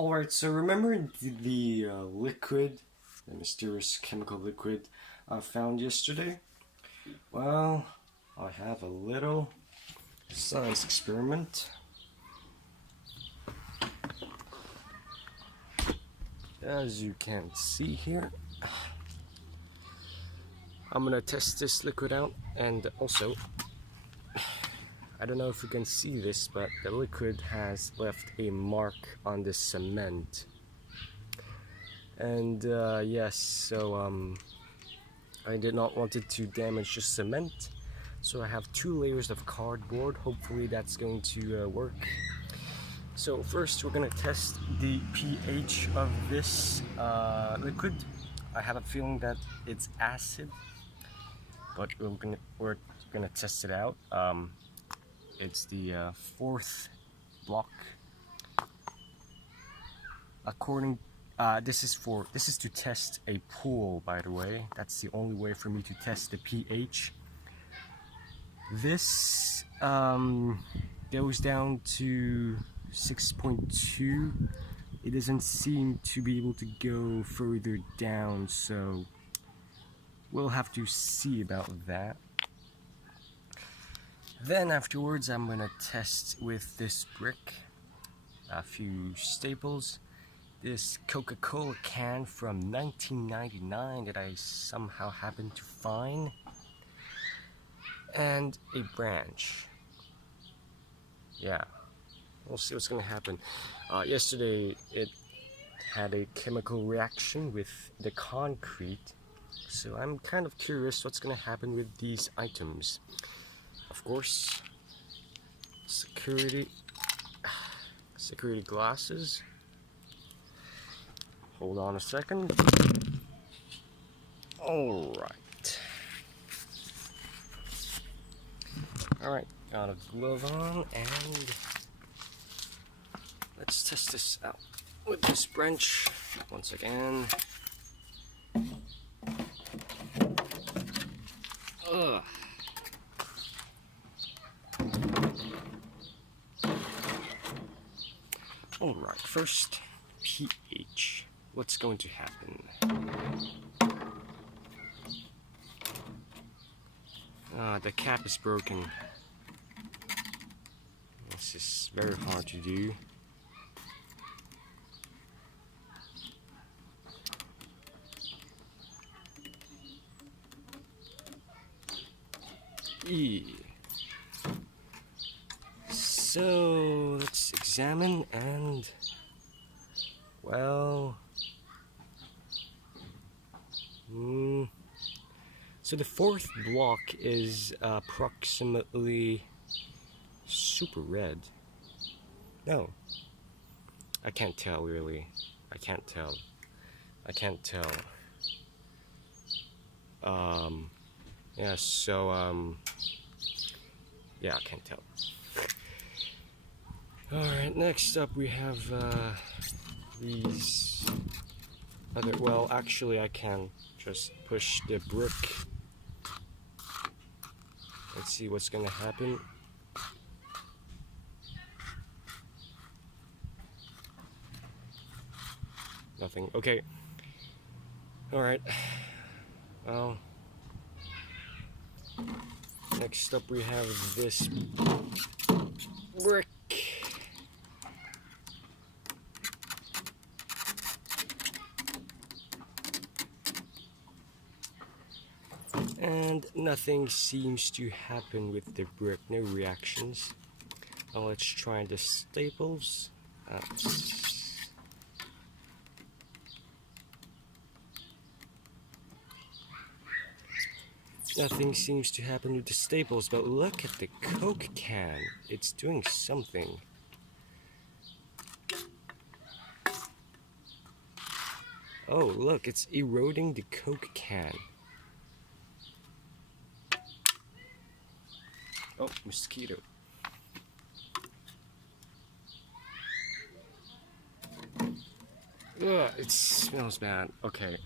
Alright, so remember the liquid, the mysterious chemical liquid I found yesterday? Well, I have a little science experiment. As you can see here, I'm gonna test this liquid out, and also, I don't know if you can see this, but the liquid has left a mark on the cement. And yes, so I did not want it to damage the cement, so I have 2 layers of cardboard. Hopefully that's going to work. So first we're gonna test the pH of this liquid. I have a feeling that it's acid, but we're gonna test it out. It's the 4th block. According, this is to test a pool, by the way. That's the only way for me to test the pH. This goes down to 6.2. It doesn't seem to be able to go further down, so we'll have to see about that. Then afterwards I'm gonna test with this brick, a few staples, this Coca-Cola can from 1999 that I somehow happened to find, and a branch. Yeah, we'll see what's gonna happen. Yesterday it had a chemical reaction with the concrete, so I'm kind of curious what's gonna happen with these items. Of course, security glasses. Hold on a second. Alright, got a glove on, and let's test this out with this wrench once again. Ugh. Alright, first, pH. What's going to happen? The cap is broken. This is very hard to do. So let's examine, and well, so the 4th block is approximately super red. No, I can't tell really. I can't tell. Yeah, so yeah, I can't tell. Alright, next up we have these other, well, actually I can just push the brick. Let's see what's gonna happen. Nothing. Okay. Alright. Well, next up we have this brick. And nothing seems to happen with the brick, no reactions. Now let's try the staples. Nothing seems to happen with the staples, but look at the Coke can. It's doing something. Oh, look, it's eroding the Coke can. Oh, mosquito. Ugh, it smells bad. Okay.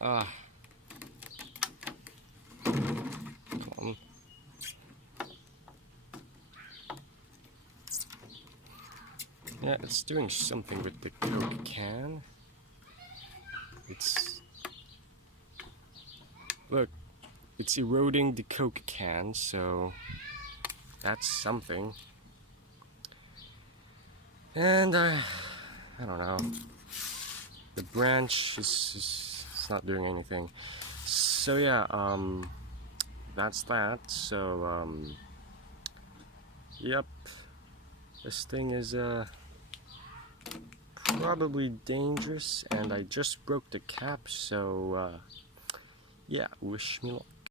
Ah. Come on. Yeah, it's doing something with the Coke can. Look, it's eroding the Coke can, so that's something. And I don't know. The branch is not doing anything. So yeah, that's that. So yep, this thing is probably dangerous, and I just broke the cap. So yeah, wish me luck.